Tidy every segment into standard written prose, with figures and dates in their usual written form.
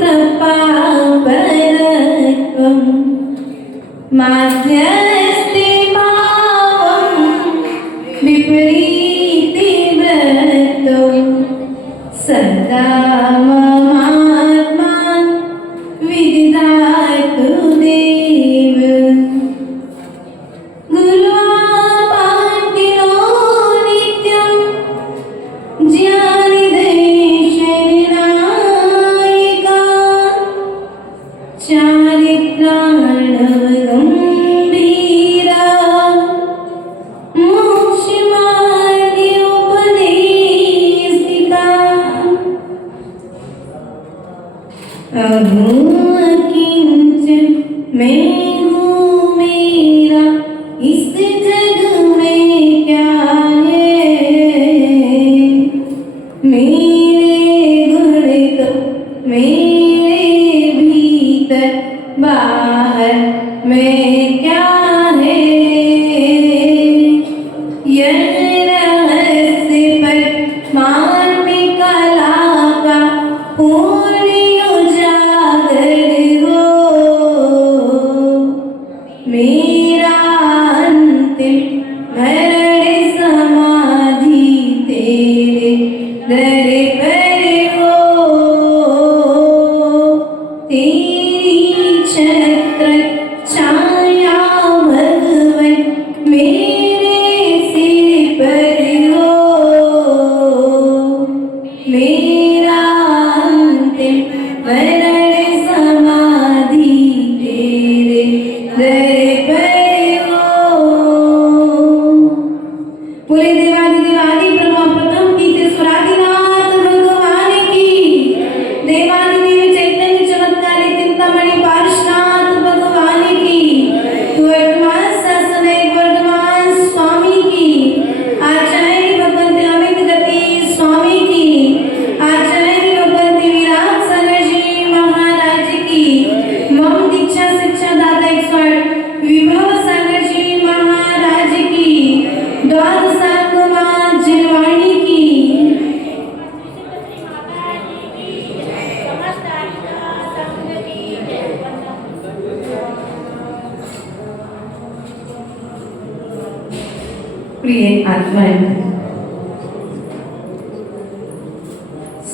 कृपापरत्वं माध्यस्ते भावं विपरीतिव्रतो सदा ममात्मा विदिधातु देव गुरुवापातिनो नित्यं ज्ञानिदेशनिनायिका चारित्राणवगम्भीरा मोक्षमार्गोपदेशिका किंचन मैं हूँ मेरा इस जग में क्या है मेरे गुण तो मेरे भीतर बाहर में क्या है यह रहस्य पर मानविक कला का पूर्ण उजागर हो मेरा अंतिम मरण समाधि तेरे दर पर हो तेरी छत्र छाया भगवन मेरे सिर पर हो मेरा अंतिम मरण समाधि तेरे दर पर हो पूरे देवादिदेवादि ब्रह्मा प्रथम की त्रिस्वरादिनाथ भगवान की देवादिदेव चैतन्य चमत्कारी चिंतामणि पार्श्वनाथ भगवान की वर्तमान शासने वर्तमान स्वामी की आचार्य भगवंत अमित गति स्वामी की आचार्य भगवंत विराट सागर जी महाराज की मम दीक्षा शिक्षा दाता एक्सपर्ट विभव सागर जी महाराज की द्वादशांगमा जिलवाणी की प्रिय आत्माएं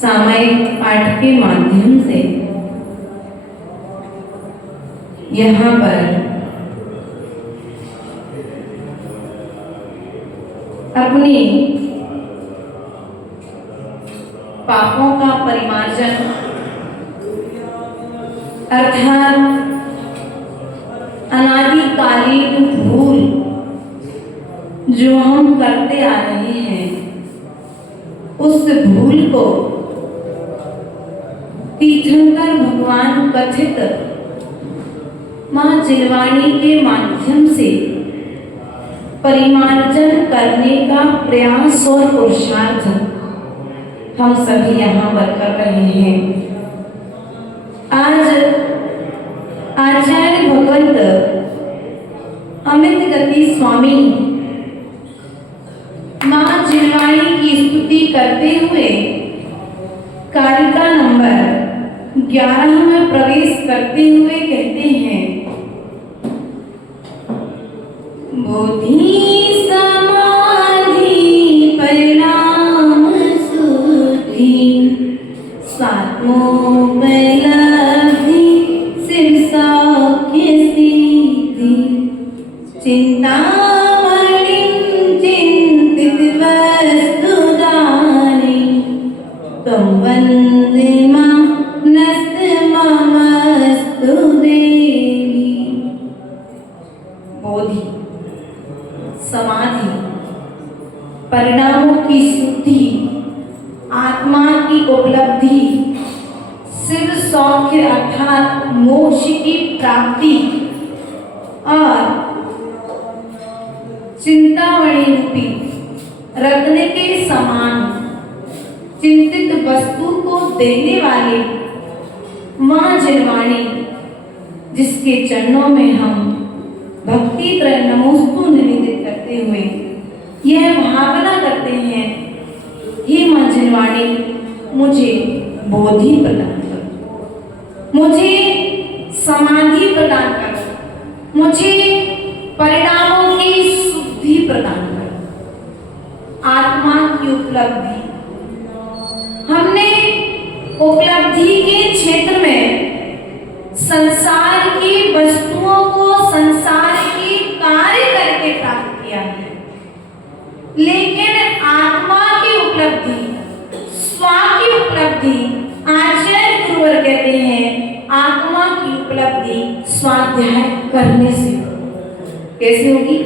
सामयिक पाठ के माध्यम से यहाँ पर अपनी पापों का परिमार्जन अर्थात अनादिकालीन भूल जो हम करते आ रहे हैं उस भूल को तीर्थंकर भगवान कथित मां जिलवाणी के माध्यम से परिमार्जन करने का प्रयास और पुरुषार्थ हम सभी यहाँ पर कर रहे हैं। आज आचार्य भगवंत अमित गति स्वामी मां जिलवाणी की स्तुति करते हुए कारिका नंबर 11 में प्रवेश करते हुए कहते हैं बोधि समाधि परिणाम सुधि स्वात्मोपलब्धि शिव सौख्य सिद्धि चिंतामणि चिंतित वस्तुदानि त्वं वन्दे मां नस्तमस्तु देवी। बोधि समाधि परिणामों की शुद्धि आत्मा की उपलब्धि शिव सौख्य अर्थात मोक्ष की प्राप्ति और चिंतामणि रूपी रत्न के समान चिंतित वस्तु को देने वाले मां जिलवाणी जिसके चरणों में हम भक्ति त्रय नमोस्तु निवेदित करते हुए यह भावना करते हैं, हे मां जिलवाणी मुझे बोधि प्रदान करो। मुझे समाधि प्रदान करो, मुझे परिणामों की शुद्धि प्रदान करो। आत्मा की उपलब्धि, हमने उपलब्धि के क्षेत्र में संसार की वस्तुओं को संसार की कार्य करके प्राप्त किया है, लेकिन आत्मा की उपलब्धि, स्व की उपलब्धि, आचार्य गुरुवर कहते हैं आत्मा की उपलब्धि स्वाध्याय करने से। कैसे होगी?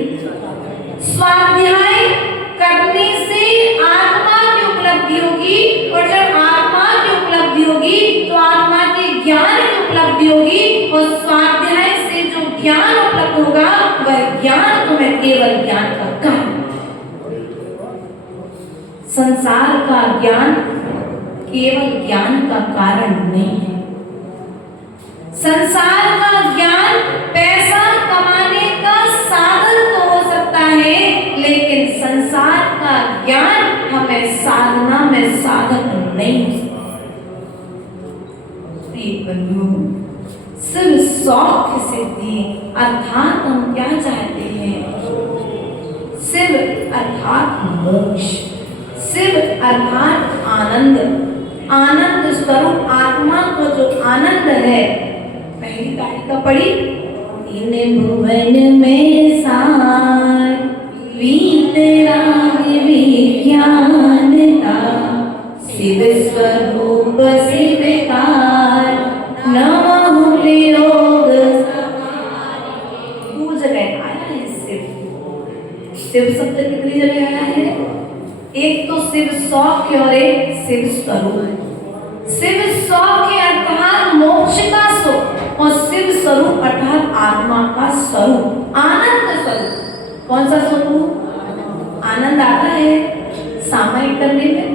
स्वाध्याय करने से आत्मा की उपलब्धि होगी, और जब आत्मा की उपलब्धि होगी तो आत्मा के ज्ञान की उपलब्धि होगी, और स्वाध्याय से जो ज्ञान उपलब्ध होगा वह ज्ञान तुम्हें केवल ज्ञान का कारण। संसार का ज्ञान केवल ज्ञान का कारण नहीं है। संसार का ज्ञान पैसा कमाने का साधन तो हो सकता है, लेकिन संसार का ज्ञान हमें साधना में साधन नहीं हो सकता। सिर्फ शौक सिद्धि अर्थात हम क्या चाहते हैं? सिर्फ अर्थात मोक्ष, सिर्फ अर्थात आनंद, आनंद स्वरूप आत्मा को जो आनंद है। पहली तारीख का पढ़ी, इन भुवन में सार वीतराग विज्ञानता, शिव स्वरूप शिवकार नमः योग। दो जगह आया है शिव, शिव शब्द कितनी जगह आया है? एक तो शिव सौख्य और एक शिव स्वरूप। शिव सौख्य अर्थात मोक्ष का सुख, और शिव स्वरूप अर्थात आत्मा का स्वरूप, आनंद स्वरूप। कौन सा स्वरूप? आनंद आता है सामायिक करने में,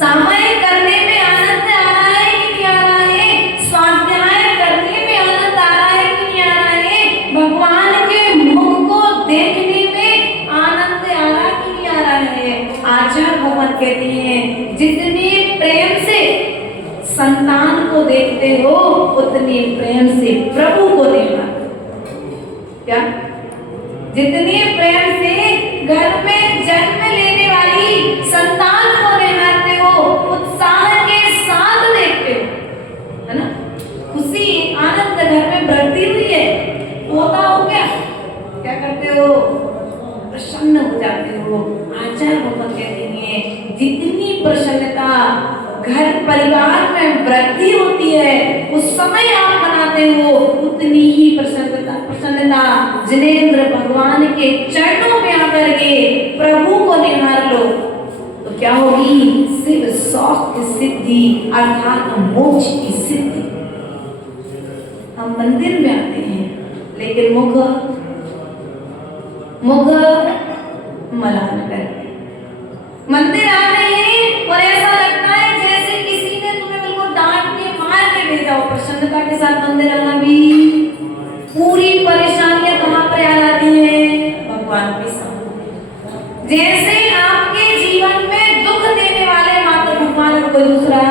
सामायिक करने में आनंद आ रहा है कि नहीं आ रहा है? स्वाध्याय करने में आनंद आ रहा है कि नहीं आ रहा है? भगवान के मुख को देखने में आनंद आ रहा कि नहीं आ रहा है? आचार्य भगवान कहते हैं जितने प्रेम से संतान को देखते हो उतने प्रेम से प्रभु को देखना। क्या? जितने प्रेम से घर में जन्म लेने वाली संतान को निहारते हो, उत्साह के साथ देखते हो, है ना? खुशी आनंद घर में बढ़ती हुई है, पोता हो गया, क्या करते हो? प्रसन्न हो जाते हो। आचार्य भगवान कहते हैं जितनी प्रसन्नता घर परिवार में वृद्धि होती है उस समय आप बनाते हो, उतनी ही प्रसन्नता जिनेंद्र भगवान के चरणों में आकर के प्रभु को निहार लो तो क्या होगी? शिव शौक की सिद्धि अर्थात मोक्ष की सिद्धि। हम मंदिर में आते हैं लेकिन मुख मलान करते हैं। मंदिर आते हैं और ऐसा लगता है जैसे किसी ने तुम्हें बिल्कुल डांट के मार के भेजा हो। प्रसन्नता के साथ मंदिर आना भी, पूरी परेशानियां कहां पर आ जाती हैं? भगवान के सामने। जैसे आपके जीवन में दुख देने वाले मात्र भगवान, कोई दूसरा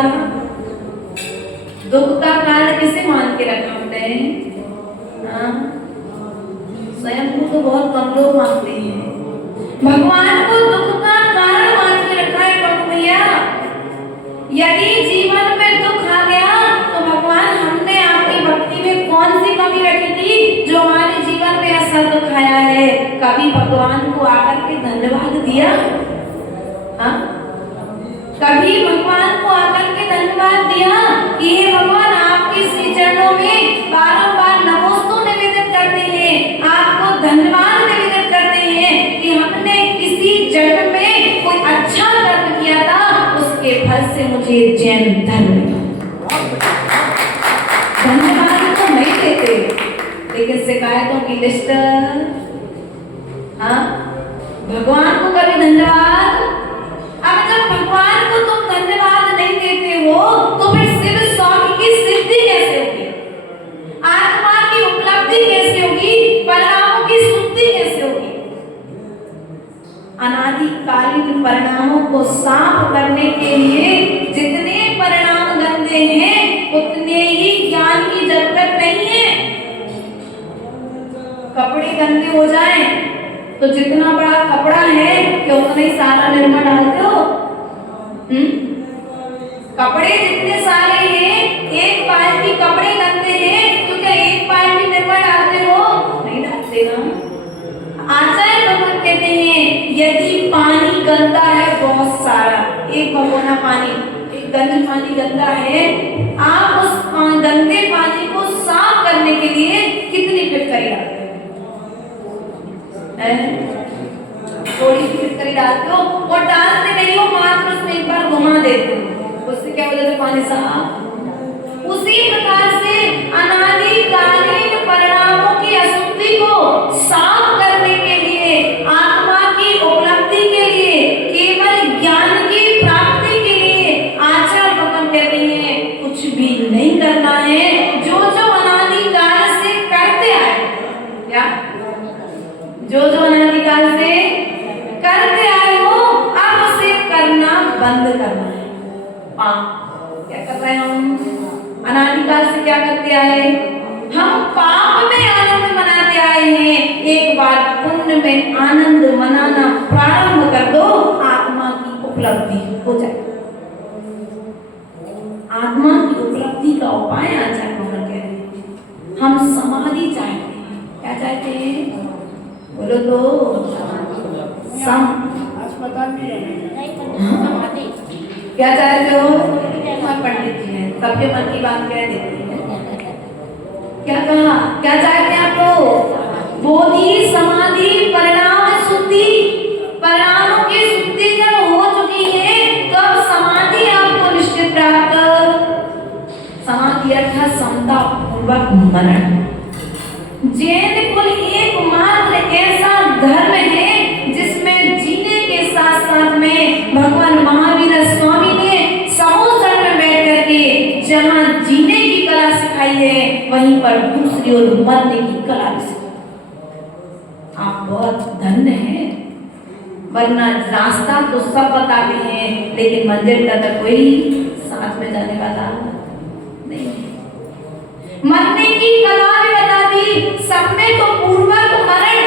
दुख का कारण किसे मान के रखा हमने? स्वयं को तो बहुत कम लोग मानते हैं, भगवान को दुख का कारण मान के रखा है। प्रभु भैया यदि जीवन में दुख आ गया तो भगवान हमने आपकी भक्ति में कौन सी कमी रखी थी जो हमारे जीवन में ऐसा दुख आया है? कभी भगवान को आकर के धन्यवाद दिया? हाँ, कभी भगवान को आकर के धन्यवाद दिया कि हे भगवान आपके श्री चरणों में बारंबार नमोस्तु निवेदित करते हैं, आपको धन्यवाद निवेदित करते हैं कि हमने किसी जन्म में कोई अच्छा कर्म किया था, उसके फल से मुझे जैन धर्म मिला। धन्यवाद तो नहीं देते लेकिन शिकायतों की लिस्ट। हाँ, भगवान को कभी धन्यवाद। अब जब भगवान को तुम धन्यवाद नहीं देते हो तो फिर शिव शौक की सिद्धि कैसे होगी? आत्मा की उपलब्धि कैसे होगी? परिणामों की शुद्धि कैसे होगी? अनादिकालीन परिणामों को साफ करने के लिए जितने परिणाम गंदे हैं उतने ही कपड़े गंदे हो जाएं तो जितना बड़ा कपड़ा है कि उतना ही सारा निरमा डालते हो। कपड़े जितने सारे हैं, एक पाइप की कपड़े गंदे हैं तो क्या एक पाइप की निरमा डालते हो? नहीं डालते ना। आचार्य भगवान कहते हैं यदि पानी गंदा है बहुत सारा, एक भगोना पानी, एक गंदा पानी गंदा है, आप उस गंदे पानी को साफ करने के लिए कितनी फिटकरी डालते हो? थोड़ी सी फिटकरी डालते हो और डालते नहीं हो, मात्र उसमें एक बार घुमा देते हो, उससे क्या हो जाता है? पानी साफ। उसी प्रकार से अनादिकालीन परिणामों की अशुद्धि को साफ करने के लिए, आत्मा की उपलब्धि के लिए, केवल ज्ञान की प्राप्ति के लिए आचार्य भगवान कहते हैं कुछ भी नहीं करना है। जो जो अनादिकाल से करते आए, क्या जो जो अनादिकाल से करते आए हो अब उसे करना बंद करना है। क्या कर रहे हैं हम? अनादिकाल से क्या करते आए? हम पाप में आनंद मनाते आए हैं। एक बार पुण्य में आनंद मनाना प्रारंभ कर दो, आत्मा की उपलब्धि हो जाए। आत्मा की उपलब्धि का उपाय आचार्य भगवान कह रहे हैं हम समाधि चाहते हैं। क्या चाहते हैं? बोलो तो अस्पताल क्या चाहते हो? पंडित जी हैं, सबके मन की बात कह देते हैं। क्या कहा? क्या चाहते हैं आप लोग? बोधि समाधि परिणाम शुद्धि, परिणामों की शुद्धि जब हो चुकी है तो अब समाधि आपको निश्चित प्राप्त। समाधि अर्थात समता पूर्वक मरण। जैन कुल एकमात्र ऐसा धर्म है जिसमें जीने के साथ साथ में भगवान महावीर स्वामी ने समुद्र में बैठ करके जहाँ जीने की कला सिखाई है वहीं पर दूसरी ओर मरने की कला भी सिखाई। आप बहुत धन्य हैं, वरना रास्ता तो सब बताते हैं लेकिन मंदिर का तो कोई साथ में जाने वाला नहीं है। मरने की कला भी बता दी, सब में तो पूर्वक मरण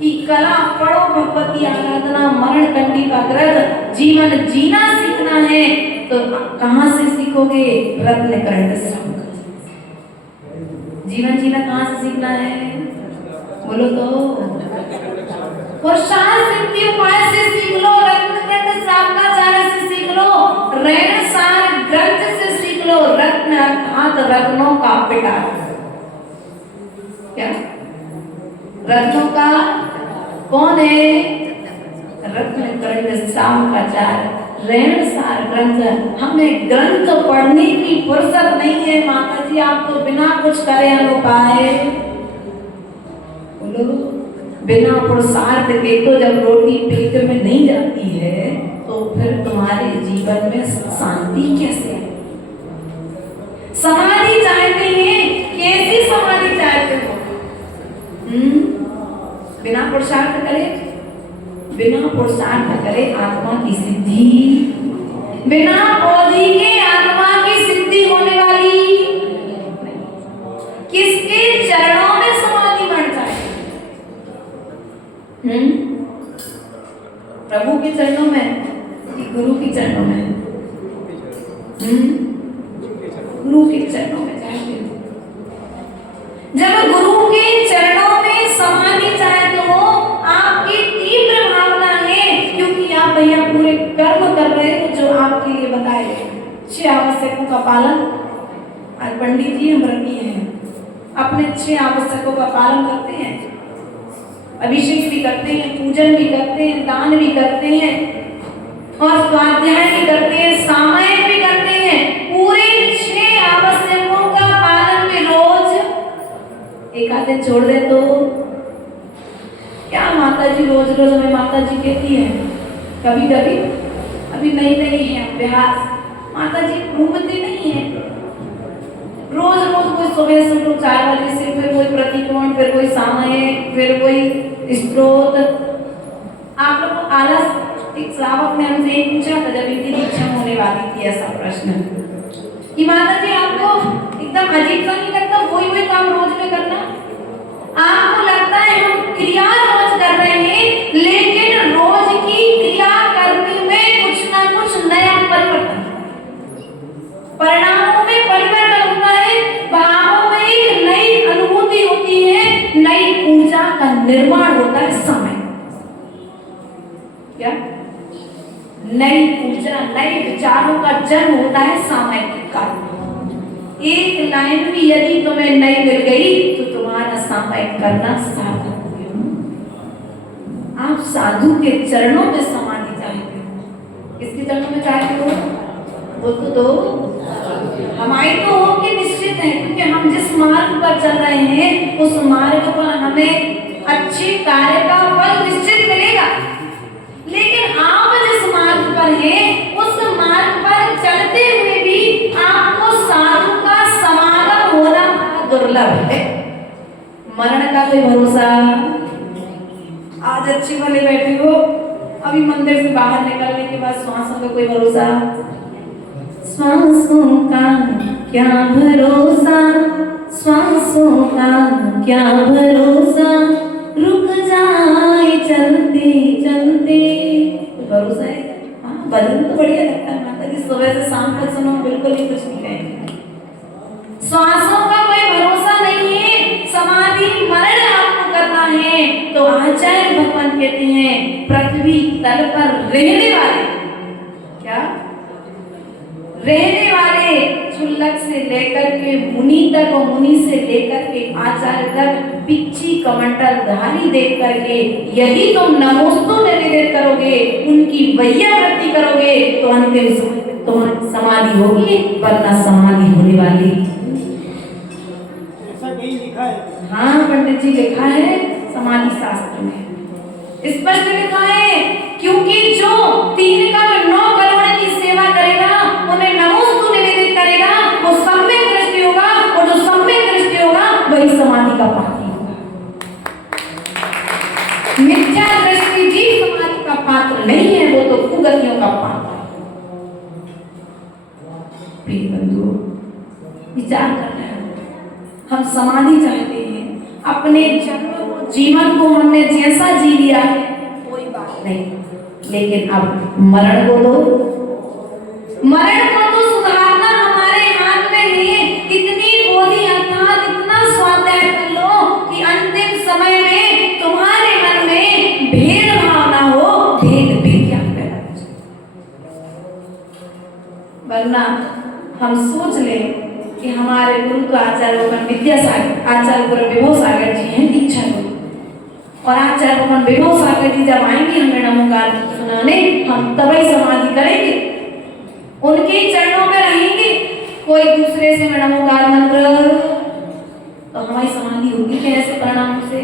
की कला पढ़ो। भगवती आराधना मरण कंडी का ग्रंथ जीवन जीना सीखना है तो कहां से सीखोगे? रत्न करंड से। जीवन जीना कहां से सीखना है? बोलो तो पुरुषार्थ सिद्धि उपाय से सीख लो, रत्न करंड श्रावकाचार्य से सीख लो, रैन सार ग्रंथ से सीख लो। रत्न अर्थात रत्नों का पिटार। क्या रत्नों का कौन है? रत्न करंड श्रावकाचार्य, रैन सार ग्रंथ। हमें ग्रंथ पढ़ने की फुर्सत नहीं है माता जी, आप तो बिना कुछ करे अनुपाए। बोलो बिना पुरुषार्थ के तो जब रोटी पेट में नहीं जाती है तो फिर तुम्हारे जीवन में शांति कैसे है? समाधि चाहते हैं, कैसी समाधि चाहते हो? बिना पुरुषार्थ करे, बिना पुरुषार्थ करे आत्मा की सिद्धि, बिना बोधि के आत्मा की सिद्धि होने वाली। किसके चरणों में समाधि बन जाए? प्रभु के चरणों में कि गुरु के चरणों में? गुरु के चरणों में जाएंगे। जब गुरु के चरणों में समाधि चाहे तो आपकी तीव्र भावना है, क्योंकि आप भैया पूरे कर्म कर रहे हो जो आपके लिए बताए गए। 6 आवश्यकों का पालन। आज पंडित जी हम रखी हैं, अपने 6 आवश्यकों का पालन करते हैं, अभिषेक भी करते हैं, पूजन भी करते हैं, दान भी करते हैं और स्वाध्याय भी करते हैं, सामायिक भी करते हैं। पूरे 6 आवश्यकों का पालन भी रोज एक आधे छोड़ दे तो क्या माता जी रोज रोज हमें माता जी कहती है? कभी कभी अभी नई नई है अभ्यास, माता जी घूमती नहीं है। रोज रोज कोई सुबह से लोग 4 बजे से, फिर कोई प्रतिकोण, फिर कोई सामायिक, फिर कोई स्त्रोत। आप लोग को आलस, एक श्रावक ने हमसे एक पूछा था जब इनकी दीक्षा होने वाली थी, ऐसा प्रश्न कि माता जी आपको एकदम अजीब सा नहीं लगता वही काम रोज में करना? आपको नए विचारों का जन्म होता है सामायिक काल में। एक लाइन भी यदि तुम्हें नहीं मिल गई तो तुम्हारा सामायिक करना सार्थक हो गया। आप साधु के चरणों में समाधि चाहते हो, किसके चरणों में चाहते हो? वो तो दो हमारी तो होगी निश्चित है, क्योंकि हम जिस मार्ग पर चल रहे हैं उस मार्ग पर हमें अच्छे कार्य का फल निश्चित मिलेगा। लेकिन आप जिस मार्ग पर हैं उस मार्ग पर चलते हुए भी आपको साधु का समागम होना दुर्लभ है। मरण का कोई भरोसा? आज अच्छी भले बैठे हो, अभी मंदिर से बाहर निकलने के बाद श्वासों का कोई भरोसा? श्वासों का क्या भरोसा, श्वासों का क्या भरोसा, रुक जाए चलते चलते। भरोसा है? हाँ, भजन तो बढ़िया लगता है माता जी, सुबह से शाम तक सुनो, बिल्कुल ही कुछ नहीं कहेंगे। श्वासों का कोई भरोसा नहीं है, समाधि मरण आपको करना है तो आचार्य भगवान कहते हैं पृथ्वी तल पर रहने वाले, क्या रहने वाले, चुल्लक से लेकर के मुनि तक और मुनि से लेकर के आचार्य तक पिच्ची कमंडल धारी देख करके यदि तुम नमोस्तु निवेदित करोगे, उनकी वैयावृत्ति करोगे तो अंतिम समय तुम्हारी समाधि होगी, वरना समाधि होने वाली। ऐसा कहीं लिखा है? हाँ पंडित जी, लिखा है समाधि शास्त्र में स्पष्ट लिखा है, क्योंकि जो 3 करोड़ 9 करोड़ की सेवा करेगा, उन्हें नमोस्तु निवेदित करेगा, वो सम्यक दृष्टि होगा, और जो सम्यक दृष्टि होगा वही समाधि का पात्र होगा। मिथ्या दृष्टि जी समाधि का पात्र नहीं है, वो तो कुगतियों का पात्र है। प्रिय बंधु, विचार करना है, हम समाधि चाहते हैं, अपने जीवन को हमने जैसा जी लिया है कोई बात नहीं, लेकिन अब मरण को तो सुधारना हमारे हाथ में है। इतनी बोधी अर्थात इतना स्वाध्याय कर लो कि अंतिम समय में तुम्हारे मन में भेदभाव ना हो, भेद विज्ञान पैदा हो जाए। वरना हम सोच लें कि हमारे गुरु तो आचार्य भगवान विद्यासागर, आचार्य गुरु विभव सागर जी हैं दीक्षा गुरु, और आचार्य भगवान विभव सागर जी जब आएंगे हमें नमोकार सुनाने, हम तभी समाधि करेंगे, उनके चरणों में रहेंगे। कोई दूसरे से नमोकार मंत्र तो हमारी समाधि होगी क्या? ऐसे परिणाम से,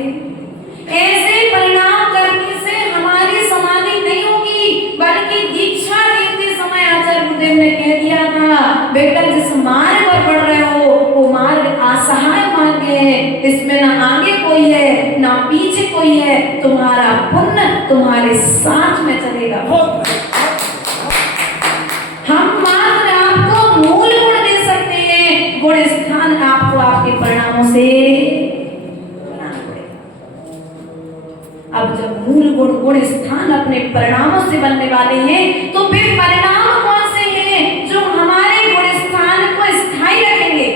ऐसे परिणाम करने से हमारी समाधि नहीं होगी, बल्कि दीक्षा देते समय आचार्य गुरुदेव ने कह दिया था, बेटा जिस मार्ग पर पढ़ रहे हो वो मार्ग असहाय मार्ग है, इसमें ना आगे कोई है ना पीछे कोई है, तुम्हारा पुण्य तुम्हारे साथ में चलेगा। हम मात्र आपको मूल गुण दे सकते हैं, गुण स्थान आपको आपके परिणामों से। अब जब मूल गुण स्थान अपने परिणामों से बनने वाले हैं तो वे परिणाम कौन से हैं जो हमारे गुण स्थान को स्थायी रखेंगे?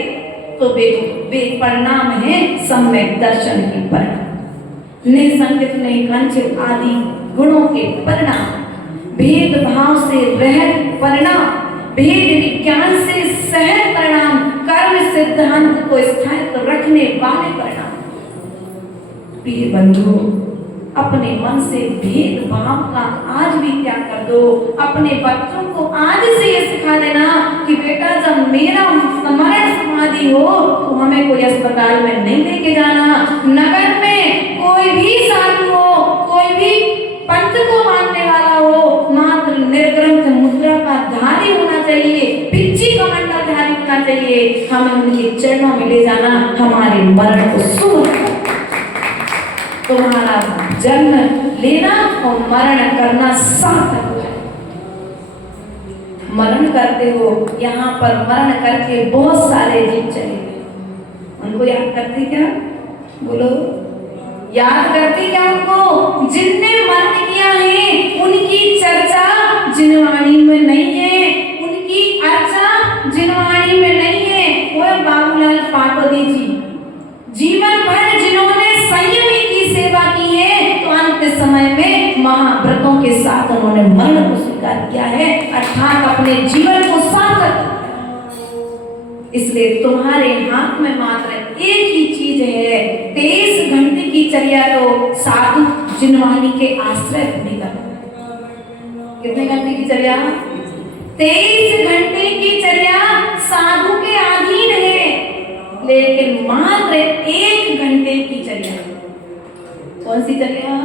तो वे परिणाम हैं सम्यक दर्शन के परिणाम, निसंकित निकंचित आदि गुणों के परिणाम, भेदभाव से रहित परिणाम, भेद विज्ञान से सहज परिणाम, कर्म सिद्धांत को स्थायित्व रखने वाले परिणाम। प्रिय बंधु, अपने मन से भेदभाव का आज भी त्याग कर दो। अपने बच्चों को आज से ये सिखा देना कि बेटा जब मेरा मरण समाधि हो तो हमें कोई अस्पताल में नहीं लेके जाना, नगर में कोई भी साधु हो, कोई भी पंथ को मानने वाला हो, मात्र निर्ग्रंथ मुद्रा का धारी होना चाहिए, पिच्ची कमंडल धारी होना चाहिए। हमें उनके चरणों में ले जाना हमारे मरण को शुभ, तुम्हारा जन्म लेना और मरण करना सार्थक है। मरण करते हो, यहाँ पर मरण करके बहुत सारे जीव चले गए, उनको याद करते क्या? बोलो, याद करते क्या उनको? जिनने मरण किया है उनकी चर्चा जिनवाणी में नहीं है, उनकी अर्चा जिनवाणी में नहीं है। वो बाबूलाल पाटोदी जी जीवन भर जिन्होंने संयमी की सेवा की है, तो अंत समय में महाव्रतों के साथ उन्होंने मरण को अधिकार किया है, अर्थात अपने जीवन को सार्थक किया। इसलिए तुम्हारे हाथ में मात्र एक ही चीज है, 23 घंटे की चर्या तो साधु जिनवानी के आश्रय पूरी करना। कितने घंटे की चर्या? 23 घंटे की चर्या साधु के अधीन है, लेकिन मात्र 1 घंटे की चर्या। कौन सी चर्या?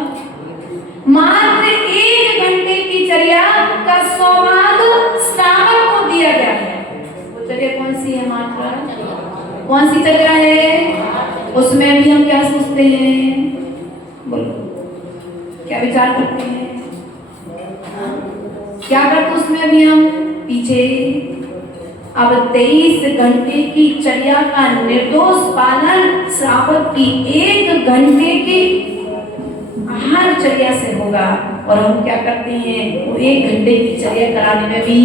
मात्र 1 घंटे की चर्या का सौभाग्य श्रावक को दिया गया है। वो चर्या कौन सी है? मात्र कौन सी चर्या है? उसमें भी हम क्या सोचते हैं? बोलो, क्या विचार करते हैं? क्या करते उसमें भी हम पीछे? अब 23 घंटे की चर्या का निर्दोष पालन श्रावक की 1 घंटे की हर चर्या से होगा, और हम क्या करते हैं? वो 1 घंटे की चर्या कराने में भी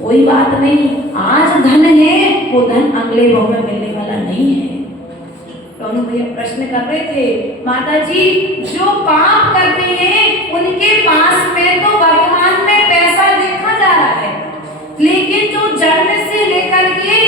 कोई बात नहीं। आज धन है, वो धन अगले भाव में मिलने वाला नहीं है। तो भैया प्रश्न कर रहे थे, माता जी जो पाप करते हैं उनके पास में तो वर्तमान में पैसा देखा जा रहा है, लेकिन जो जन्म से लेकर के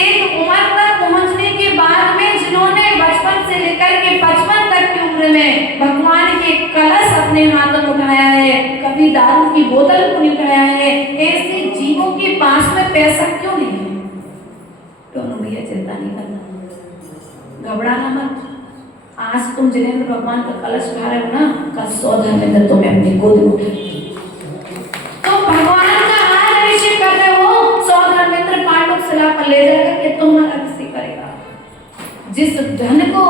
एक उम्र तक पहुंचने के बाद में जिन्होंने बचपन से लेकर के 55 तक की उम्र में भगवान के कलश अपने हाथों में उठाया है, कभी दारू की बोतल को नहीं उठाया है, ऐसे जीवों के पास में पैसा क्यों नहीं है? तो भैया चिंता नहीं करना, घबराना मत। आज तुम जिनेंद्र भगवान का कलश उठा रहे हो ना, कल 100 धर्मेंद्र तुम्हें अपनी गोद में उठा, तो भगवान का हार अभिषेक कर रहे हो, 100 धर्मेंद्र पांडव शिला पर ले जाकर के तुम्हारा अभिषेक करेगा। जिस धन को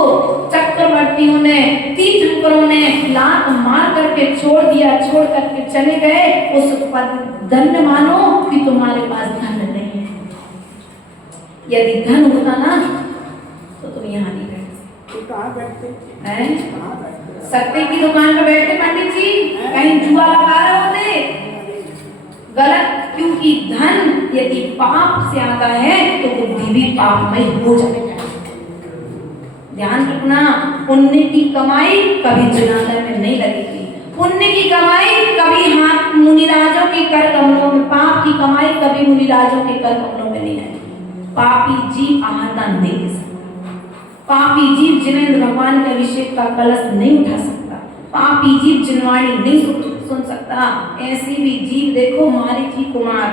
चक्रवर्तियों ने, तीर्थंकरों ने लात मार करके छोड़ दिया, छोड़ करके चले गए, उस पर धन्य मानो कि तुम्हारे पास धन नहीं है। यदि धन होता ना तो तुम यहाँ नहीं बैठते। कहाँ बैठते हैं? सत्ते की दुकान पर बैठते पंडित जी, कहीं जुआ लगा रहे होते। गलत, क्योंकि धन यदि पाप से आता है तो बुद्धि भी पापमय हो जाएगा। ध्यान रखना, पुण्य की कमाई कभी जिनालय में नहीं लगेगी। पुण्य की कमाई कभी हाथ मुनिराजों के कर कमलों में, पाप की कमाई कभी मुनिराजों के कर कमलों में नहीं आएगी। पापी जीव आहता नहीं दे सकता, पापी जीव जिनेंद्र भगवान के अभिषेक का कलश नहीं उठा सकता, पापी जीव जिनवाणी नहीं सुन सकता। ऐसी भी जीव देखो, मारीची कुमार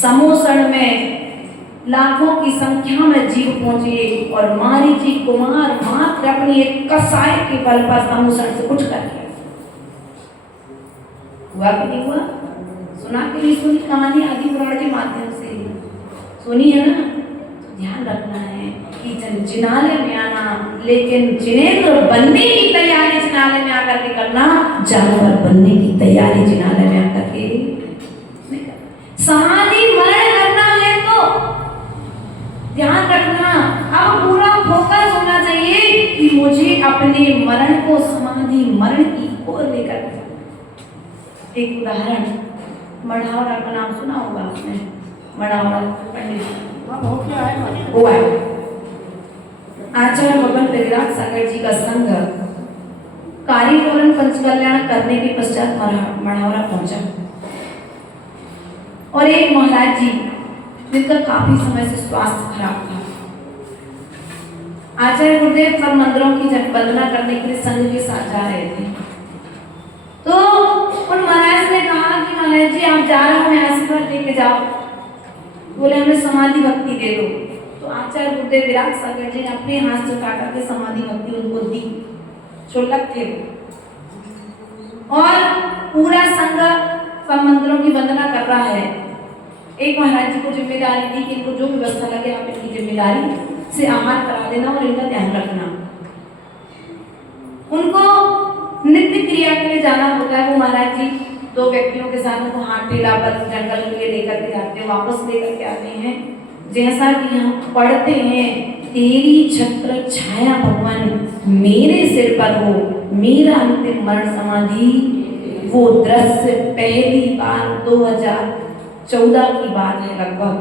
समोसण में लाखों की संख्या में जीव पहुंचे, और मारीची कुमार मात्र अपनी एक कसाई के बल पर समोसण से कुछ कर दिया। हुआ कि नहीं हुआ? सुना के नहीं सुनी? कहानी आदि पुराण के माध्यम से सुनी है ना? तो ध्यान रखना है कि जिनालय में आना, लेकिन जिनेंद्र बनने की तैयारी जिनालय में आकर के करना, जानवर बनने की तैयारी जिनालय में आकर के नहीं करना। समाधि मरण करना है तो ध्यान रखना, अब पूरा फोकस होना चाहिए कि मुझे अपने मरण को समाधि मरण की ओर लेकर जाना। एक उदाहरण, मढ़ावरा का नाम सुना होगा आपने? मढ़ावरा पंडित हुआ है। आचार्य भगवान विराट सागर जी का संघ कारीटोरन पंचकल्याण करने के पश्चात मढ़ावरा पहुंचा, और एक महाराज जी जिनका काफी समय से स्वास्थ्य खराब था, आचार्य गुरुदेव सब मंदिरों की वंदना करने के लिए संघ के साथ जा रहे थे। तो उन महाराज ने कहा कि महाराज जी आप जा रहे हो, मैं आशीर्वाद देके जाओ। बोले हमें समाधि भक्ति दे दो। तो आचार्य गुरुदेव विराट सागर जी ने अपने हाथ से उठा करके समाधि भक्ति उनको दी। चोलक थे और पूरा संघ सब मंदिरों की वंदना कर रहा है। एक महाराज जी को जिम्मेदारी दी कि इनको जो व्यवस्था लगे आप इनकी जिम्मेदारी से आहार करा देना और इनका ध्यान रखना। उनको नित्य क्रिया के लिए जाना होता है। वो महाराज जी 2 व्यक्तियों के साथ वो हाथ ठेला पर जंगल के लिए लेकर के जाते हैं, वापस लेकर के आते हैं। जैसा कि हम पढ़ते हैं, तेरी छत्र छाया भगवान मेरे सिर पर हो, मेरा अंतिम मरण समाधि। वो दृश्य पहली बार 2014 की बात है लगभग।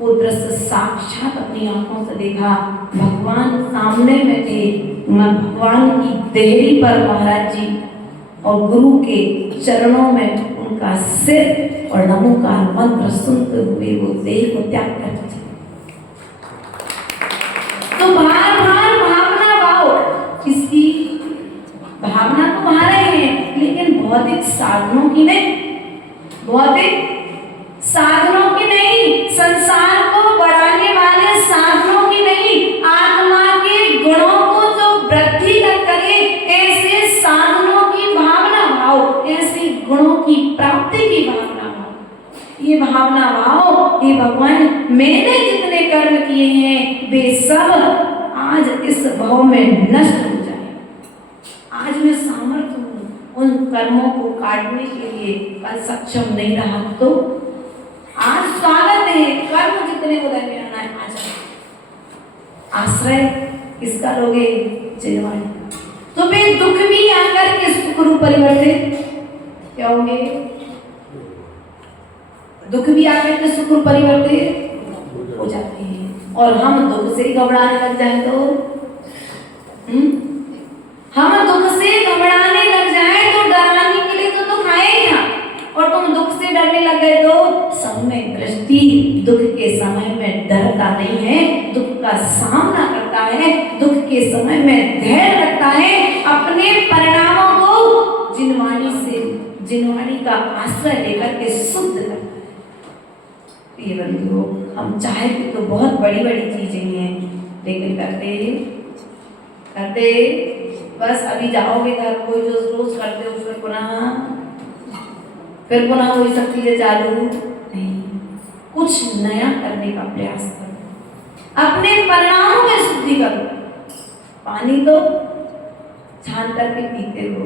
वो दृश्य साक्षात अपनी आंखों से देखा। भगवान सामने में थे, भगवान की देहरी पर महाराज जी और गुरु के चरणों में उनका सिर और नमोकार मंत्र सुनते हुए वो देह को त्याग कर देते। तो बार बार भावना भाव, किसकी भावना तो बाहर ही है, लेकिन भौतिक साधनों की नहीं, भौतिक साधनों की नहीं, संसार को बढ़ाने वाले साधनों की नहीं, आत्मा के गुणों को जो वृद्धि करे ऐसे साधनों की भावना भाव, ऐसे गुणों की प्राप्ति की भावना भाव। ये भावना भाव, ये भगवान मैंने जितने कर्म किए हैं वे सब आज इस भाव में नष्ट हो जाए। आज मैं सामर्थ्य हूँ उन कर्मों को काटने के लिए, कल सक्षम नहीं रहा तो आज स्वागत है, कर्म जितने उदय में आना है आज। आश्रय किसका लोगे? जिनवाणी का। तो वे दुख भी आकर के सुख रूप परिवर्तित क्या होंगे? दुख भी आकर के सुख रूप परिवर्तित हो जाते हैं। और हम दुख से घबराने लग जाए तो हम दुख से घबराने लग जाए तो डराने के लिए तो दुख आएगा, और तुम दुख से डरने लग गए तो समय दृष्टि दुख के समय में डरता नहीं है, दुख का सामना करता है, दुख के समय में धैर्य रखता है, अपने परिणामों को जिनवाणी से, जिनवाणी का आश्रय लेकर के शुद्ध करता है। ये बंधुओं, हम चाहे तो बहुत बड़ी बड़ी चीजें हैं, लेकिन करते बस अभी जाओगे घर, कोई जो रोज करते हो फिर पुनः वही सब चीजें चालू नहीं। कुछ नया करने का प्रयास करो, अपने परिणामों में शुद्धि करो। पानी तो छान करके पीते हो,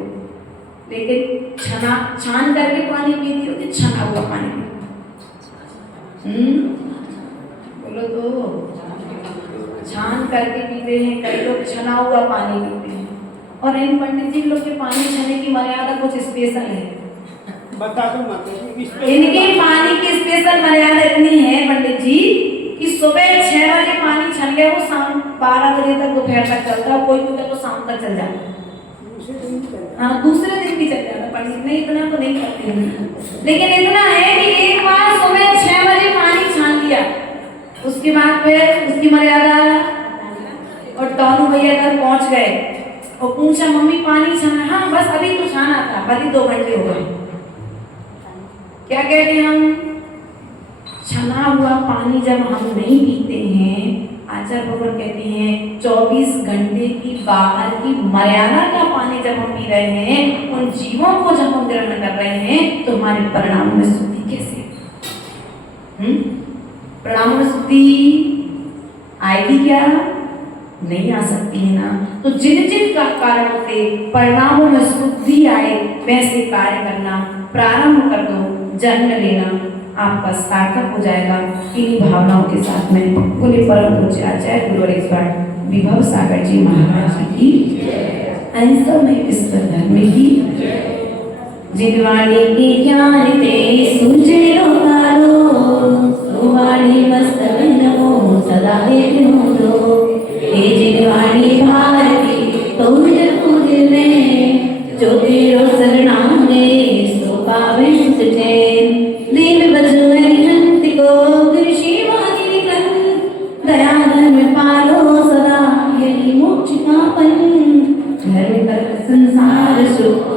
लेकिन छान करके पानी पीते हो कि छना हुआ पानी पीते हो? बोलो तो। छान करके पीते हैं, कई लोग छना हुआ पानी पीते हैं। और इन पंडित जी लोग के पानी छाने की मर्यादा कुछ स्पेशल है, बता दो मत। इनके पानी की स्पेशल मर्यादा इतनी है पंडित जी कि सुबह 6 बजे पानी छन गया, वो शाम 12 बजे तक दोपहर तक चलता है, कोई तो शाम तक चल जाता है। हाँ, दूसरे दिन भी चल जाता है। पंडित ने इतना तो नहीं करते हैं, लेकिन इतना है कि एक बार सुबह 6 बजे पानी छान लिया, उसके बाद फिर उसकी मर्यादा। और टॉनू भैया घर पहुंच गए और पूछा मम्मी पानी छाना? हाँ बस अभी तो छाना था, भले 2 घंटे हो गए। क्या कहते हैं हम? छना हुआ पानी जब हम नहीं पीते हैं, आचार्य भगवान कहते हैं 24 घंटे की बाहर की मर्यादा का पानी जब हम पी रहे हैं, उन जीवों को जब हम ग्रहण कर रहे हैं, तो हमारे परिणाम में शुद्धि कैसे? परिणाम में शुद्धि आएगी क्या? नहीं आ सकती है ना। तो जिन जिन का कारणों से परिणामों में शुद्धि आए, वैसे कार्य करना प्रारंभ कर दो, जन्म लेना आपका सार्थक हो जाएगा। इन्हीं भावनाओं के साथ में पुण्य परम पूज्य आचार्य गुरुवर विभव सागर जी महाराज जी की अहिंसा में विश्व धर्म की जिनवाणी की ज्ञान ते सुझे लोकारो, सुवाणी मस्तक नमो सदा हेतु दो। हे जिनवाणी भारती तुझ पूजने, जो तेरो शरणाने सो पावे सुचैन। दीन बंधु हरिहंत को कृषि वाणी कर, दया धर्म पालो सदा यही मोक्ष का पन। धर्म कर संसार सुख